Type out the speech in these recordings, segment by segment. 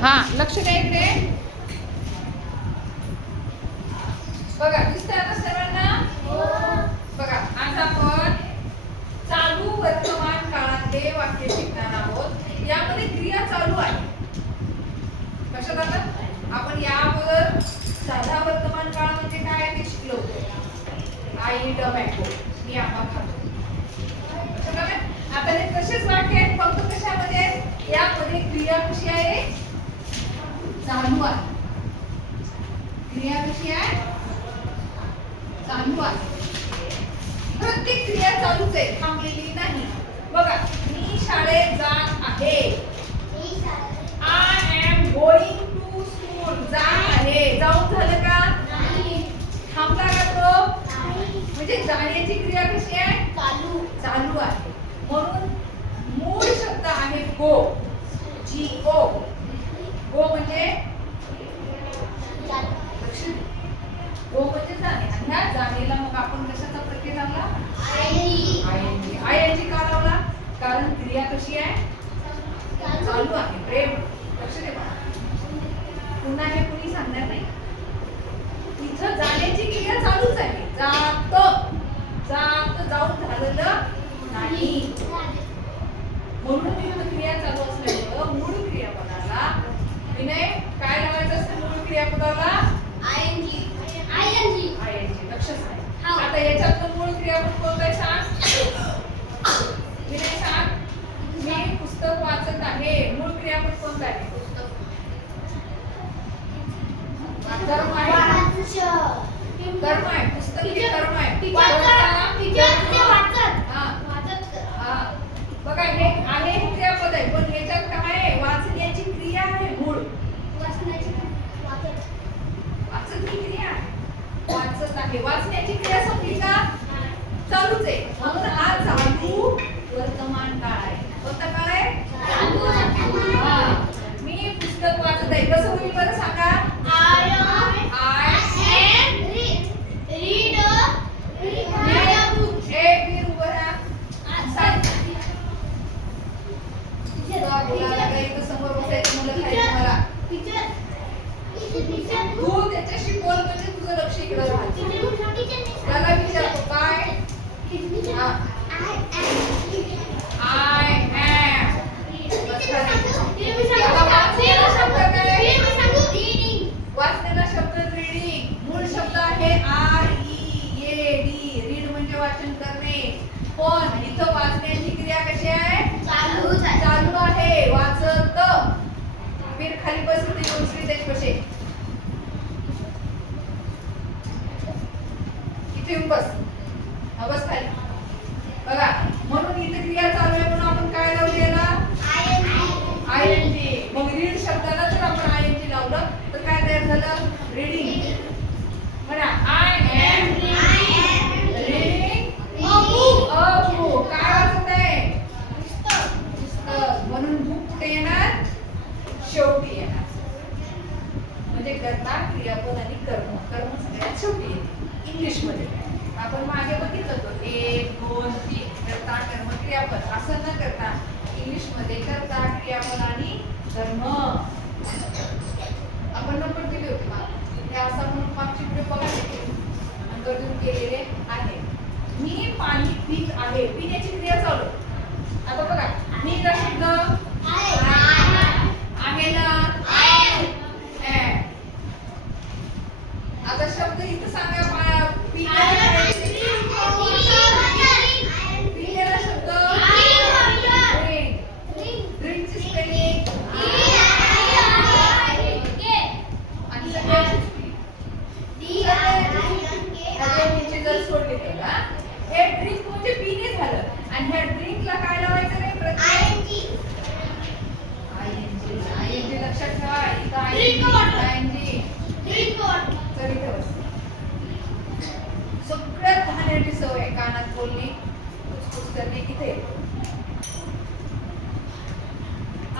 हा लक्ष द्या इकडे बघा दिसतंय आता सर्वांना बघा आज आपण चालू वर्तमान काळातले वाक्य शिकणार आहोत यामध्ये क्रिया चालू आहे लक्षात आलं आपण या अगोदर साधा वर्तमान काळ म्हणजे काय ते शिकलो होतो आई टोमॅटो मी आंबा खातो लक्षात आलं आता हे तसेच वाक्य आहेत फक्त कशामध्ये यामध्ये क्रिया कशी आहे चालू आहे क्रिया कशी आहे चालू आहे प्रत्येक क्रिया चालूच आहे थांबलेली नाही बघा मी शाळेत जात आहे I am going to school जात आहे जाऊन झालं का नाही थांबला का तो नाही म्हणजे जाण्याची क्रिया कशी आहे चालू चालू आहे म्हणून मूळ शब्द आहे गो जी ओ गो म्हणजे गो म्हणजे जाणे आणि ह्या जाणेला मग आपण कशाचा प्रत्यय लावला आयएनजी का लावला कारण क्रिया कशी आहे चालू आहे प्रेम लक्ष दे पुन्हा हे कुणी सांगणार नाही इथं जाण्याची क्रिया चालूच आहे जात जाऊन झालेलं नाही म्हणून तिथं क्रिया चालू असल्यामुळं मूळ क्रियापदाला विनय काय लावायचं असतं मूळ क्रियापदाला आयएनजी लक्षच नाही आता याच्यातलं मूळ क्रियापद कोणतं आहे सांग विनय सांग मी पुस्तक वाचत आहे मूळ क्रियापद कोणतं आहे कर्म आहे पुस्तक हे कर्म आहे बघा हे आहे हे क्रियापद आहे पण ह्याच्यात काय आहे वाचण्याची क्रिया आहे मूळ वाचत ही क्रिया आहे वाचत आहे वाचण्याची क्रिया संपली का चालूच आहे म्हणून हा चालू वर्तमान काळ आहे कोणता काळ आहे मी पुस्तक वाचत आहे कसं होईल बरं सांगा तू त्याच्याशी बोल म्हणजे तुझं लक्ष इकडे राहतं त्याला विचारतो काय आय एम वाचलेला शब्द रीडिंग मूळ शब्द आहे READ रीड म्हणजे वाचन करणे पण इथं वाचण्याची क्रिया कशी आहे चालू आहे वाचत फिर खाली बस दुसरी त्याच्यापाशी इथे बस बस खाली बघा म्हणून इथे क्रिया चालू आहे म्हणून आपण काय लावलं याला आयएनजी मग रीड शब्दाला जर आपण आयएनजी लावलं तर काय तयार झालं रीडिंग म्हणा I am reading a book काय वाचत आहे पुस्तक म्हणून बुक कुठे येणार शेवटी येणार म्हणजे कर्ता क्रियापद आणि कर्म सगळ्यात शेवटी येते इंग्लिश मध्ये आपण मागे बघितलं होतं 1 2 3 कर्ता कर्म क्रियापद असं न करता इंग्लिश मध्ये कर्ता क्रियापद आणि कर्म आपण नंबर दिले होते हे असं म्हणून मागची पुढे बघायचे अंतर्जून केलेले आहे मी पाणी पीत आहे पिण्याची क्रिया चालू आता बघा मी का शब्द आहे ना आता शब्द इथं सांगा पिण्याला शब्द ड्रिंकची स्पेलिंग आणि सगळ्याची बोलणे, कुछ करणे इथे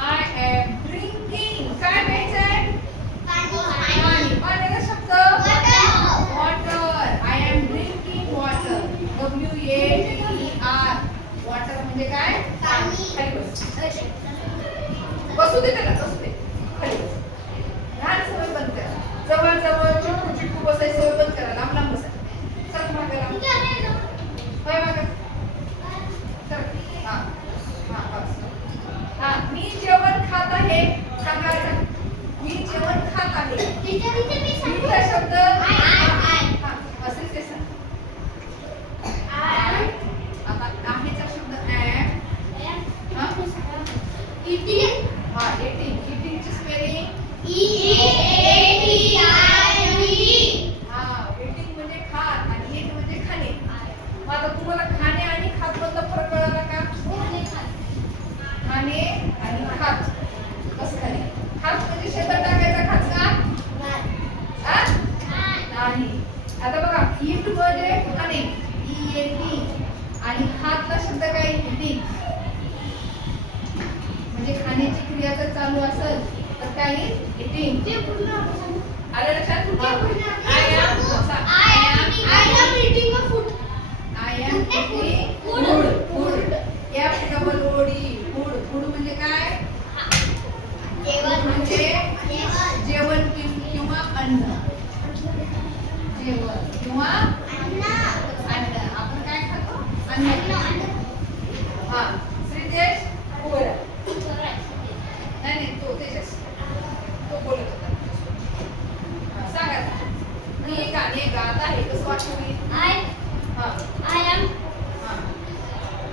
आय एम ड्रिंकिंग. काय प्यायचंय? पाणी. पाण्याचा शब्द water. I am drinking water. WATER. Water म्हणजे काय? खाली बस. बसू दे त्याला, बसू दे. खाली बस. लहान सवय बंद करा. जवळ जवळ चिटकू चिटकू बसायची सवय बंद करा. लांब लांब बसा. चल मागे लांब. होय मागे. चल. हां. हां बस. हां मी जेवण खात आहे. सांगायचं. मी जेवण खात आहे. मीचा शब्द हां असेल ते सांग. आता आहेचा शब्द am. eating. हां eating. eating ची स्पेलिंग हां eating म्हणजे खात आणि eat म्हणजे खाणे. मग आता तुम्हाला खाणे आणि खात मधला फरक कळला का? खाणे आणि खात. कसं खाणे? खात म्हणजे शेतात टाकायचा खात का? नाही. आता बघा eat म्हणजे खाणे EAT आणि खातला शब्द काय? eating. म्हणजे खाण्याची क्रिया जर चालू असेल तर काय eating. आलं लक्षात? I am eating food. food म्हणजे काय? म्हणजे जेवण किंवा अन्न. जेवण किंवा अन्न. आपण काय खातो? अन्न. हा श्रीतेश उभं नाही तो तेजस तो बोलत होता. सांगा मी गाणे गात आहे. कसं वाटतं मी?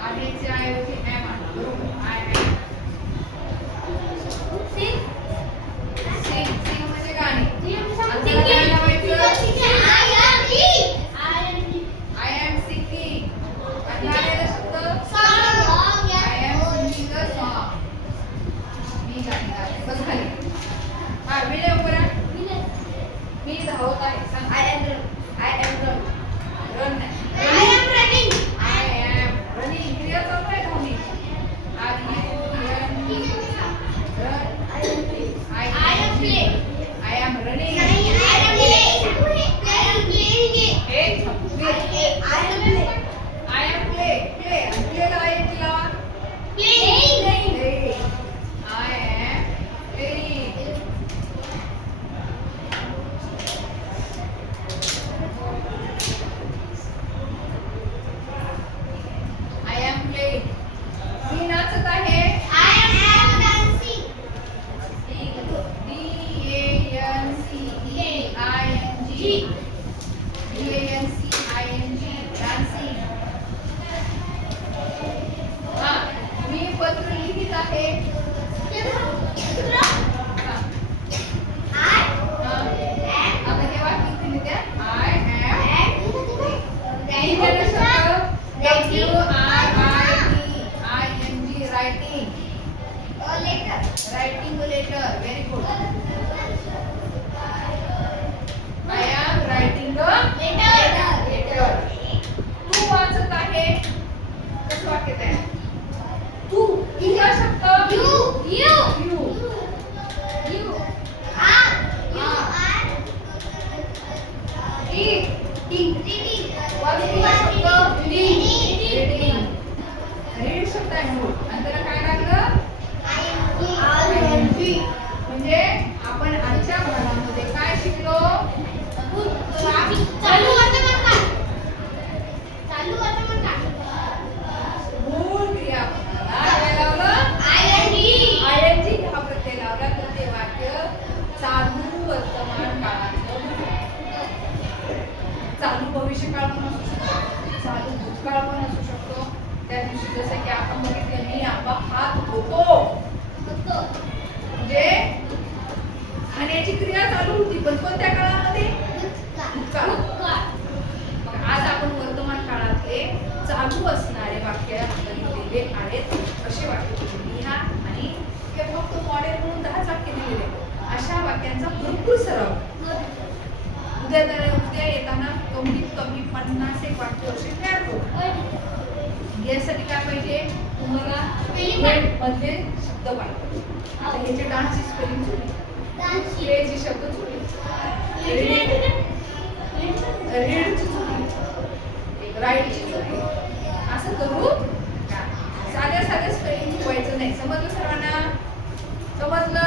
आहेच्या ऐवजी am आणा. बरोबर. I am. Sing म्हणजे गाणे. I am singing. गाण्याचा शब्द I am singing a song. मी गाणे गाते. बस खाली. हा विले उभं राहा. मी धावत आहे. सांग I am run नाही. I am running. क्रिया चालू आहे धावणे. I am running. मी नाचत आहे. dancing. मी पत्र लिहित आहे. आता हे वाक्य इथे लिहिते. I am writing. Writing a letter. Very good. I am writing a letter. तू वाचत आहे. कसं वाक्य आहे? तू तुझा शब्द you. Reading. वाचलेला शब्द reading. read शब्द आहे मूळ आणि त्याला काय लागलं? ing. म्हणजे आपण आजच्या भागामध्ये काय शिकलो? चालू वर्तमान मूळ क्रियापदाला काय लावलं? ing हा प्रत्यय लावला तर ते वाक्य चालू वर्तमान काळातलं चालू भविष्य काळ पण असू शकतो. चालू भूतकाळ पण असू शकतो. त्या दिवशी जसं की आपण बघितलं मी आंबा खात होतो. म्हणजे खाण्याची क्रिया चालू होती पण कोणत्या काळामध्ये? भूतकाळ. मग आज आपण वर्तमान काळातले चालू असणारे वाक्य लिहिलेले आहेत. असे वाक्य तुम्ही लिहा आणि हे फक्त मॉडेल म्हणून 10 वाक्य दिलेले. अशा वाक्यांचा भरपूर सराव. उद्या मध्ये येताना कमीत कमी 50 एक वाक्यवर्षे तयार करू. यासाठी काय पाहिजे तुम्हाला वेळ मधले शब्द पाहिजे. आता ह्याचे डान्सची स्पेलिंग चुकली, प्लेची शब्द चुकले, रीडची चुकली, राईटची चुकली. असं करू साध्या स्पेलिंग चुकवायचं नाही. समजलं सर्वांना? समजलं?